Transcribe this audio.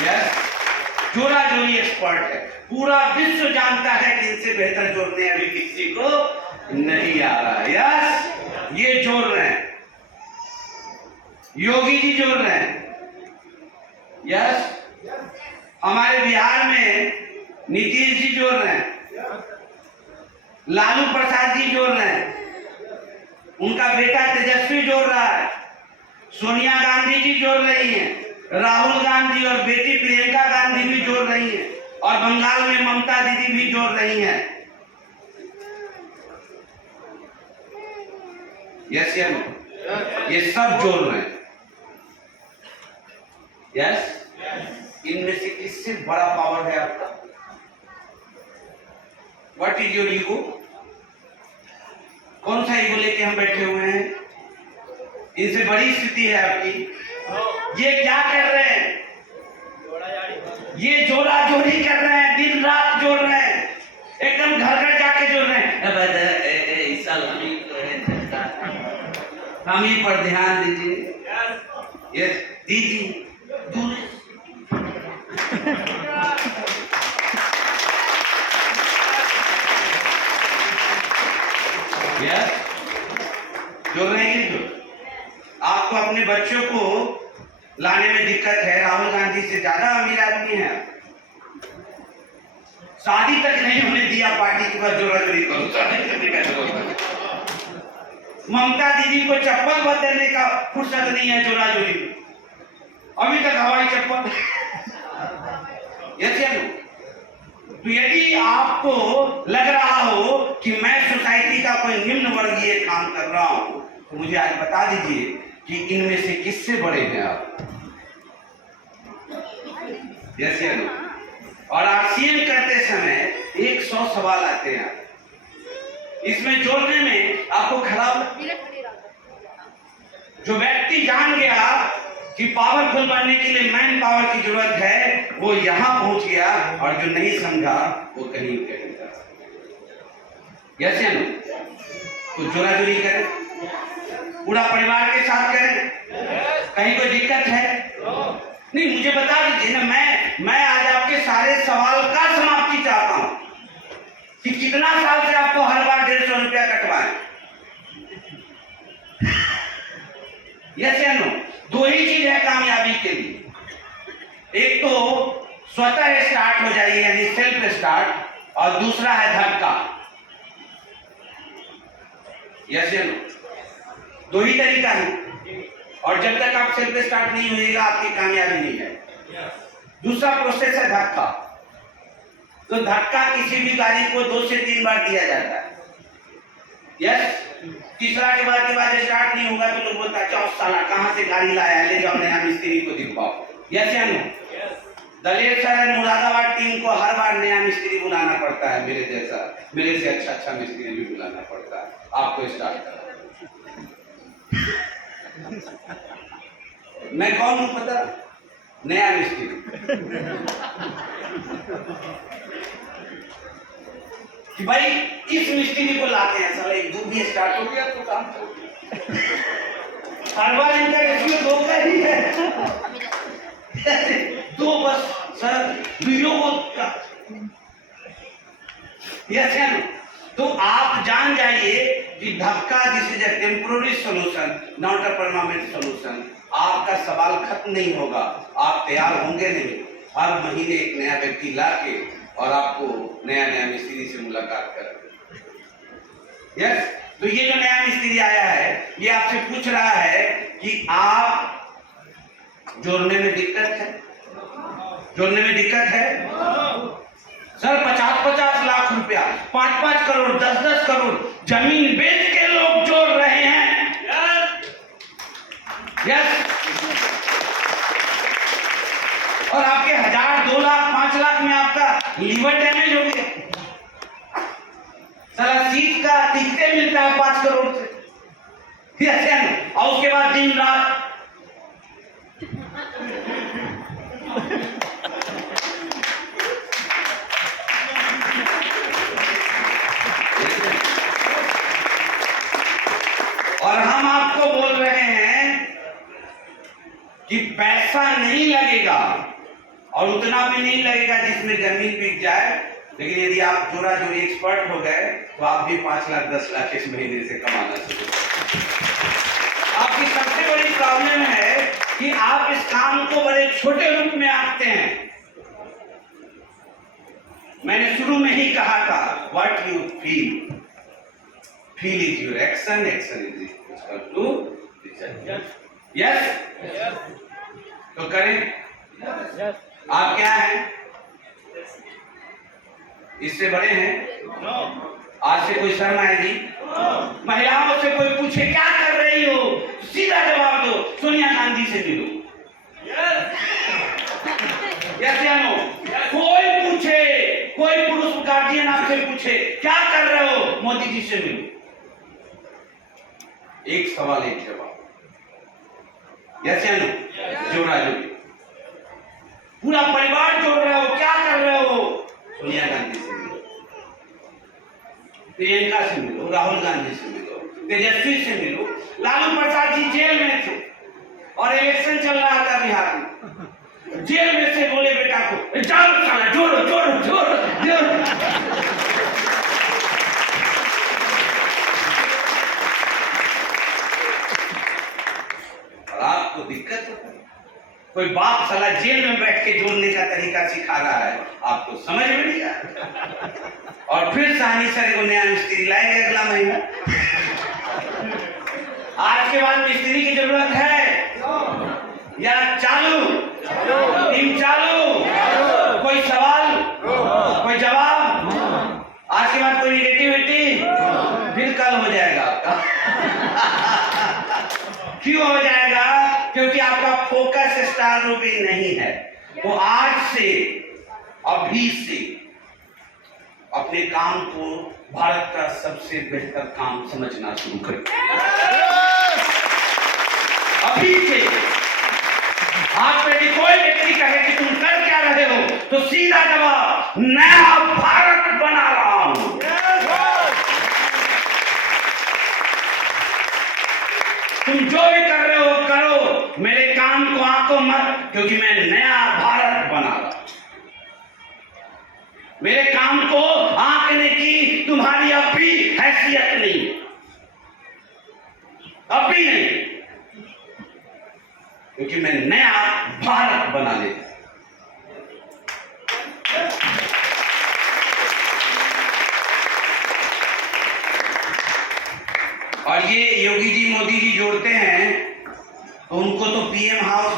Yes, जोड़ा जोड़ी expert है, पूरा विश्व जानता है कि इनसे बेहतर जोड़ने अभी किसी को नहीं आ रहा। यस, ये जोड़ रहे हैं, योगी जी जोड़ रहे हैं। यस, हमारे बिहार में नीतीश जी जोड़ रहे हैं, लालू प्रसाद जी जोड़ रहे हैं, उनका बेटा तेजस्वी जोड़ रहा है, सोनिया गांधी जी जोड़ रही हैं, राहुल गांधी और बेटी प्रियंका गांधी भी जोड़ रही हैं, और बंगाल में ममता दीदी भी जोड़ रही हैं। यस या नो? ये सब जोड़ रहे हैं। यस, इनमें से किससे बड़ा पावर है आपका? What is your ego? कौन सा ईगो लेके हम बैठे हुए हैं? इनसे बड़ी स्थिति है आपकी। ये क्या कर रहे हैं? ये जोड़ा जोड़ी कर रहे हैं, दिन रात जोड़ रहे हैं, एकदम घर घर जाके जोड़ रहे हैं। इस साल हम ही पर ध्यान दीजिए। यस, दीजिए यस, जोड़ रहे हैं कि आपको अपने बच्चों को लाने में दिक्कत है। राहुल गांधी से ज्यादा अमीर आदमी है, शादी तक नहीं होने दिया पार्टी के बाद जोड़ा जोड़ी करो। ममता दीदी को चप्पल बदलने का फुर्सत नहीं है, जोड़ा जोड़ी अभी तक हवाई चप्पल। यस या नो? तो यदि आपको लग रहा हो कि मैं सोसाइटी का कोई निम्न वर्गीय काम कर रहा हूं, तो मुझे आज बता दीजिए कि इनमें से किससे बड़े हैं आप? यस या नो? और आरसीएम करते समय 100 सवाल आते हैं, इसमें जोड़ने में आपको खराब। जो व्यक्ति जान गया कि पावरफुल बनने के लिए मैन पावर की जरूरत है, वो यहां पहुंच गया, और जो नहीं समझा वो कहीं कहीं। यस या नो? तो जोड़ा जोड़ी करें, पूरा परिवार के साथ करें। कहीं कोई दिक्कत है? नहीं, मुझे बता दीजिए ना। मैं आज आपके सारे सवाल का समाप्ति चाहता हूं कि कितना साल से आपको हर बार 150 रुपया कटवाएं। यस या नो? दो ही चीज है कामयाबी के लिए, एक तो स्वतः स्टार्ट हो जाइए यानी सेल्फ स्टार्ट, और दूसरा है धक्का। यस या नो? दो ही तरीका है, और जब तक आप सेल्फ स्टार्ट नहीं होएगा आपकी कामयाबी नहीं है। दूसरा प्रोसेस है धक्का। तो धक्का किसी भी गाड़ी को 2 से 3 बार दिया जाता है। यस, तीसरा के बाद स्टार्ट नहीं होगा तो लोग बोलता है, चौथ साला कहां से गाड़ी लाया, ले जाओ नया मिस्त्री को दिखाओ। यस या no? Daler sir and Moradabad team को हर बार नया मिस्त्री बुलाना पड़ता है, मेरे जैसा, मेरे से अच्छा मिस्त्री भी बुलाना पड़ता है आपको स्टार्ट करना। मैं कौन हूं पता? नया मिस्त्री। कि भाई इस मिस्त्री को लाते हैं, साला एक दूध भी स्टार्ट हो गया तो काम हो गया। हर बार इनका रेशियो 2 का ही है। 2 बस सर, वीडियो का। यस या नो? तो आप जान जाइए कि धक्का this is a temporary solution, not a permanent solution. आपका सवाल खत्म नहीं होगा, आप तैयार होंगे नहीं। हर महीने एक नया व्यक्ति लाके और आपको नया मिस्त्री से मुलाकात कर। यस, तो ये जो नया मिस्त्री आया है, ये आपसे पूछ रहा है कि आप जोड़ने में दिक्कत है? जोड़ने में दिक्कत है? सर 50-50 लाख रुपया, 5-5 करोड़, 10-10 करोड़ जमीन बेच के लोग जोड़ रहे हैं। यस, और आपके 1000, 2 लाख, 5 लाख में आपका लीवर डैमेज हो गया। सारा सीट का टिकटे मिलता है 5 करोड़ से। यस या नो? और उसके बाद दिन रात और हम आपको बोल रहे हैं कि पैसा नहीं लगेगा और उतना भी नहीं लगेगा जिसमें जमीन बिक जाए। लेकिन यदि आप जोड़ा जोड़ी एक्सपर्ट हो गए तो आप भी 5 लाख 10 लाख इस महीने से कमाना शुरू करें। आपकी सबसे बड़ी प्रॉब्लम है कि आप इस काम को बड़े छोटे रूप में आंकते हैं। मैंने शुरू में ही कहा था, what you feel, feel is your action, action is equal to result. Yes, तो करें। आप क्या हैं? इससे बड़े हैं? आज से कोई शर्म आएगी? महिलाओं से कोई पूछे क्या कर रही हो, सीधा जवाब दो, सोनिया गांधी से मिलो। यस या नो? कोई पूछे, कोई पुरुष गार्जियन आपसे पूछे क्या कर रहे हो, मोदी जी से मिलो। एक सवाल एक जवाब। यस या नो? जोड़ा जोड़ी। पूरा परिवार जोड़ रहे हो, क्या कर रहे हो, सोनिया गांधी से मिलो, प्रियंका से मिलो, राहुल गांधी से मिलो, तेजस्वी से मिलो। लालू प्रसाद जी जेल में थे और इलेक्शन चल रहा था बिहार में। जेल में से बोले बेटा को, जाओ साला, जोड़ो जोड़ो जोड़ो जोड़ो। और आपको दिक्कत होता है, कोई बाप साला जेल में बैठ के जोड़ने का तरीका सिखा रहा है, आपको समझ में नहीं आ रहा। और फिर साहनी सर को नया मिस्त्री लाएंगे अगला महीना। आज के बाद मिस्त्री की जरूरत है या चालू? टीम चालू। कोई सवाल, कोई जवाब? आज के बाद कोई निगेटिविटी? फिर कल हो जाएगा आपका। क्यों हो जाएगा? क्योंकि आपका फोकस स्टार रूबी नहीं है। तो आज से, अभी से अपने काम को भारत का सबसे बेहतर काम समझना शुरू करें। अभी से आप पे कोई व्यक्ति कहे कि तुम कर क्या रहे हो, तो सीधा जवाब, नया भारत बना रहा हूं। तुम जो भी कर रहे हो करो, मेरे काम को आंको मत, क्योंकि मैं नया भारत बना रहा हूं। मेरे काम को आंकने की तुम्हारी अब भी हैसियत नहीं, अब भी नहीं, क्योंकि मैं नया भारत बना लेता। और ये योगी जी मोदी जी जोड़ते हैं तो उनको तो पीएम हाउस